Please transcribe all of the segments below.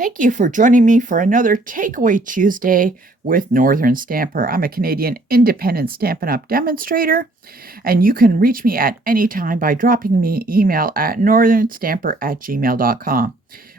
Thank you for joining me for another Takeaway Tuesday with Northern Stamper. I'm a Canadian independent Stampin' Up! Demonstrator, and you can reach me at any time by dropping me email at northernstamper@gmail.com.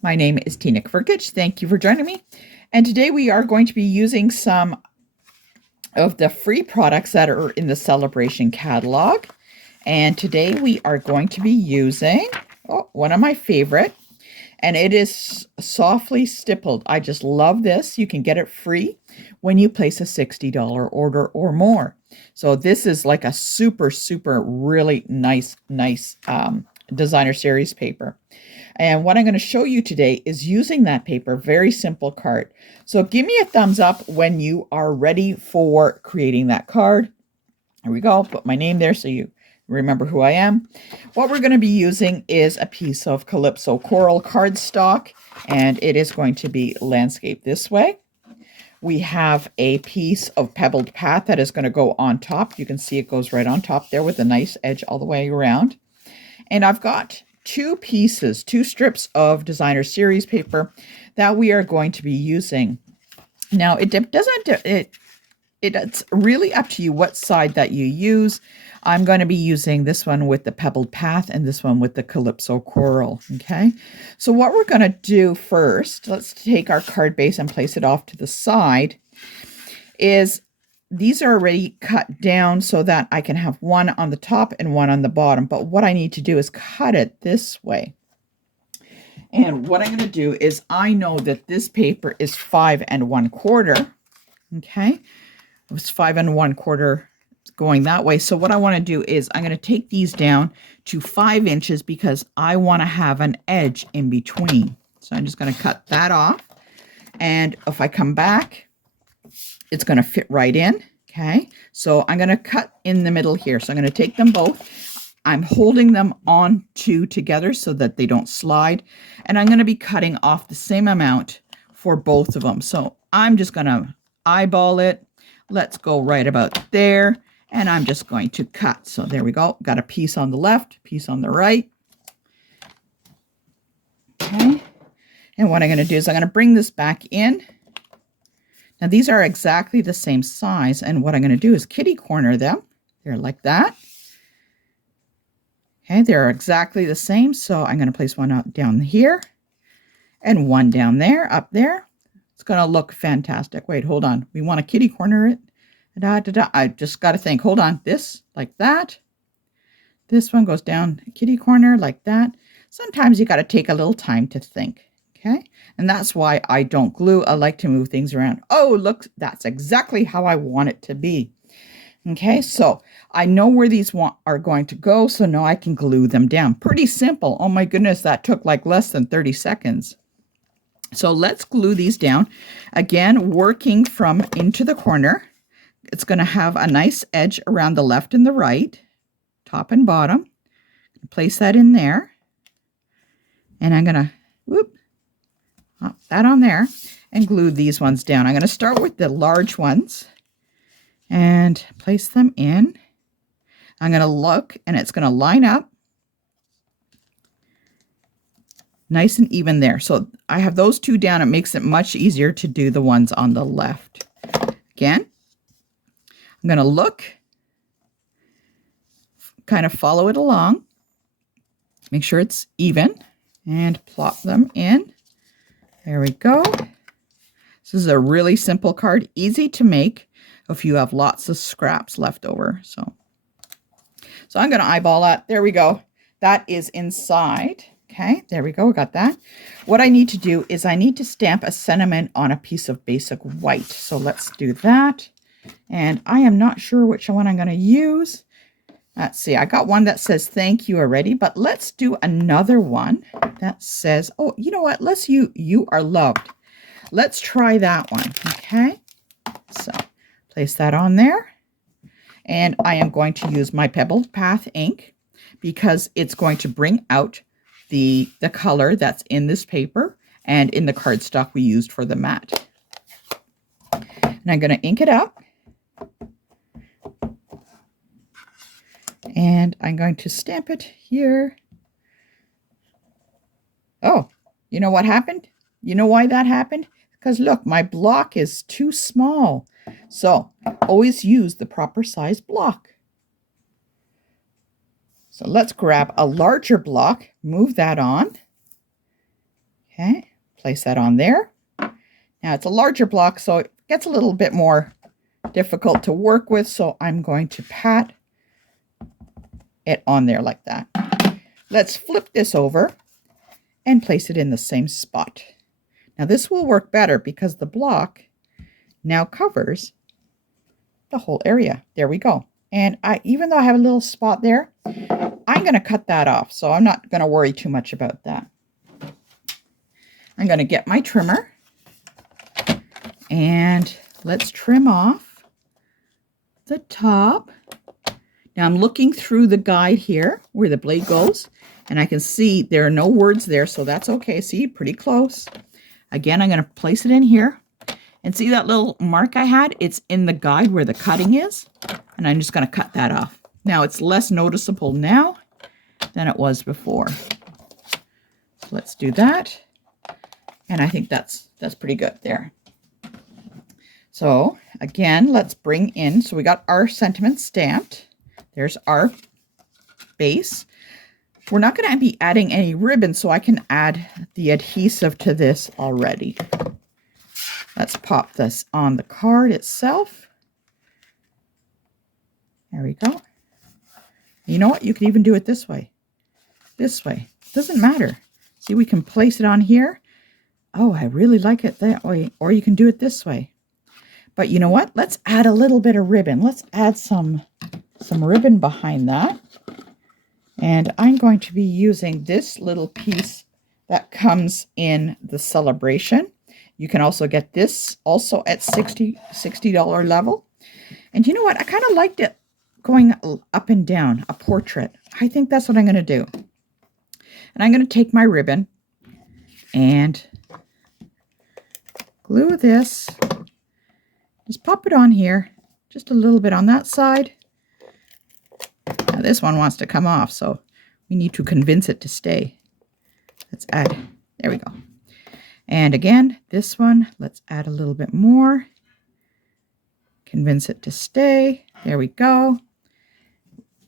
My name is Tina Kverkich. Thank you for joining me. And today we are going to be using some of the free products that are in the Celebration catalog. And today we are going to be using one of my favorite. And it is softly stippled. I just love this. You can get it free when you place a $60 order or more. So this is like a super, really nice designer series paper. And what I'm going to show you today is using that paper. Very simple card. So give me a thumbs up when you are ready for creating that card. Here we go. Put my name there so you remember who I am. What we're going to be using is a piece of Calypso Coral cardstock, and it is going to be landscape this way. We have a piece of Pebbled Path that is going to go on top. You can see it goes right on top there with a nice edge all the way around. And I've got two strips of designer series paper that we are going to be using. Now, it's really up to you what side that you use. I'm going to be using this one with the Pebbled Path and this one with the Calypso Coral, okay? So what we're going to do first, let's take our card base and place it off to the side, is these are already cut down so that I can have one on the top and one on the bottom. But what I need to do is cut it this way. And what I'm going to do is I know that this paper is 5 1/4, okay? It's 5 1/4 going that way. So what I want to do is I'm going to take these down to 5 inches because I want to have an edge in between. So I'm just going to cut that off. And if I come back, it's going to fit right in. Okay. So I'm going to cut in the middle here. So I'm going to take them both. I'm holding them on together so that they don't slide. And I'm going to be cutting off the same amount for both of them. So I'm just going to eyeball it. Let's go right about there. And I'm just going to cut. So there we go. Got a piece on the left, piece on the right. Okay. And what I'm going to do is I'm going to bring this back in. Now these are exactly the same size. And what I'm going to do is kitty corner them. They're like that. Okay. They're exactly the same. So I'm going to place one out down here and one down there, up there. It's going to look fantastic. Wait, hold on. We want to kitty corner it. I just got to think, hold on, this like that. This one goes down kitty corner like that. Sometimes you got to take a little time to think. Okay. And that's why I don't glue. I like to move things around. Oh, look, that's exactly how I want it to be. Okay. So I know where these are going to go. So now I can glue them down. Pretty simple. Oh my goodness. That took like less than 30 seconds. So let's glue these down. Again, working from into the corner. It's going to have a nice edge around the left and the right, top and bottom. Place that in there. And I'm going to pop that on there and glue these ones down. I'm going to start with the large ones and place them in. I'm going to look and it's going to line up nice and even there. So I have those two down. It makes it much easier to do the ones on the left. Again, I'm going to look, kind of follow it along, make sure it's even, and plop them in. There we go. This is a really simple card, easy to make if you have lots of scraps left over. So I'm going to eyeball that. There we go. That is inside. Okay, there we go. We got that. What I need to do is I need to stamp a sentiment on a piece of basic white. So let's do that. And I am not sure which one I'm going to use. Let's see. I got one that says thank you already, but let's do another one that says, oh, you know what? You are loved. Let's try that one. Okay. So place that on there. And I am going to use my Pebbled Path ink because it's going to bring out the color that's in this paper and in the cardstock we used for the mat. And I'm going to ink it up. And I'm going to stamp it here. Oh, you know what happened? You know why that happened? Because look, my block is too small. So always use the proper size block. So let's grab a larger block, move that on. Okay, place that on there. Now it's a larger block, so it gets a little bit more difficult to work with. So I'm going to pat it on there like that. Let's flip this over and place it in the same spot. Now this will work better because the block now covers the whole area. There we go. And even though I have a little spot there, I'm going to cut that off. So I'm not going to worry too much about that. I'm going to get my trimmer and let's trim off the top. Now I'm looking through the guide here where the blade goes, and I can see there are no words there, so that's okay. See, pretty close. Again, I'm going to place it in here. And see that little mark I had? It's in the guide where the cutting is. And I'm just going to cut that off. Now it's less noticeable now than it was before. So let's do that. And I think that's pretty good there. So again, let's bring in, so we got our sentiments stamped. There's our base. We're not going to be adding any ribbon, so I can add the adhesive to this already. Let's pop this on the card itself. There we go. You know what? You can even do it this way. This way. Doesn't matter. See, we can place it on here. Oh, I really like it that way. Or you can do it this way. But you know what? Let's add a little bit of ribbon. Let's add some ribbon behind that. And I'm going to be using this little piece that comes in the celebration. You can also get this also at $60 level. And you know what? I kind of liked it going up and down, a portrait. I think that's what I'm going to do. And I'm going to take my ribbon and glue this. Just pop it on here. Just a little bit on that side. Now this one wants to come off, so we need to convince it to stay. Let's add, there we go. And again, this one, let's add a little bit more. Convince it to stay. There we go.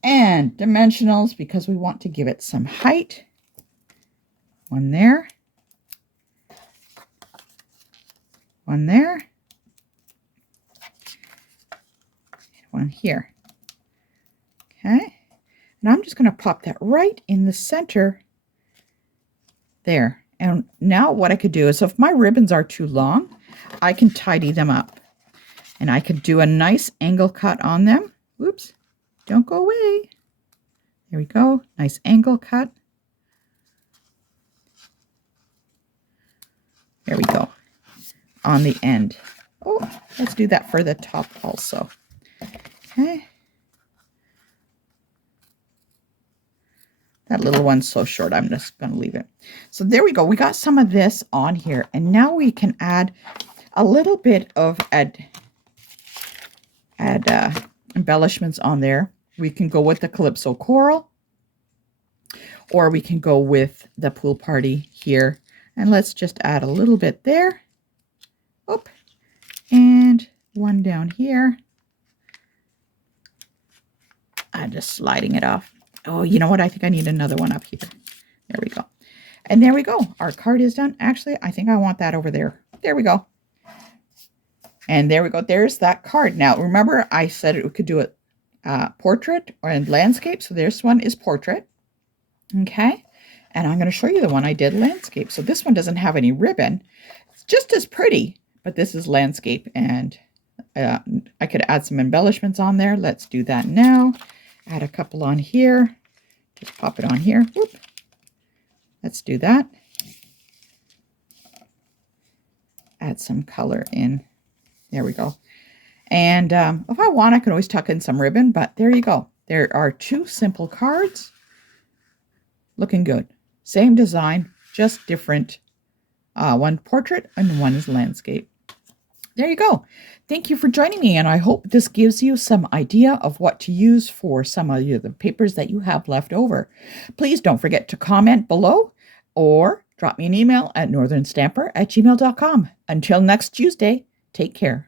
And dimensionals, because we want to give it some height. One there. One there. One here. Okay. And I'm just going to pop that right in the center there. And now what I could do is, if my ribbons are too long, I can tidy them up. And I could do a nice angle cut on them. Whoops, don't go away. There we go, nice angle cut. There we go, on the end. Oh, let's do that for the top also. Okay. That little one's so short, I'm just going to leave it. So there we go. We got some of this on here. And now we can add a little bit of embellishments on there. We can go with the Calypso Coral. Or we can go with the pool party here. And let's just add a little bit there. Oop. And one down here. I'm just sliding it off. Oh, you know what? I think I need another one up here. There we go. And there we go. Our card is done. Actually, I think I want that over there. There we go. And there we go. There's that card. Now, remember I said we could do a portrait or landscape. So this one is portrait. Okay. And I'm going to show you the one I did landscape. So this one doesn't have any ribbon. It's just as pretty, but this is landscape. And I could add some embellishments on there. Let's do that now. Add a couple on here. Just pop it on here. Whoop. Let's do that. Add some color in. There we go. And if I want, I can always tuck in some ribbon, but there you go. There are two simple cards. Looking good. Same design, just different. One portrait and one is landscape. There you go. Thank you for joining me, and I hope this gives you some idea of what to use for some of the papers that you have left over. Please don't forget to comment below or drop me an email at northernstamper@gmail.com. Until next Tuesday, take care.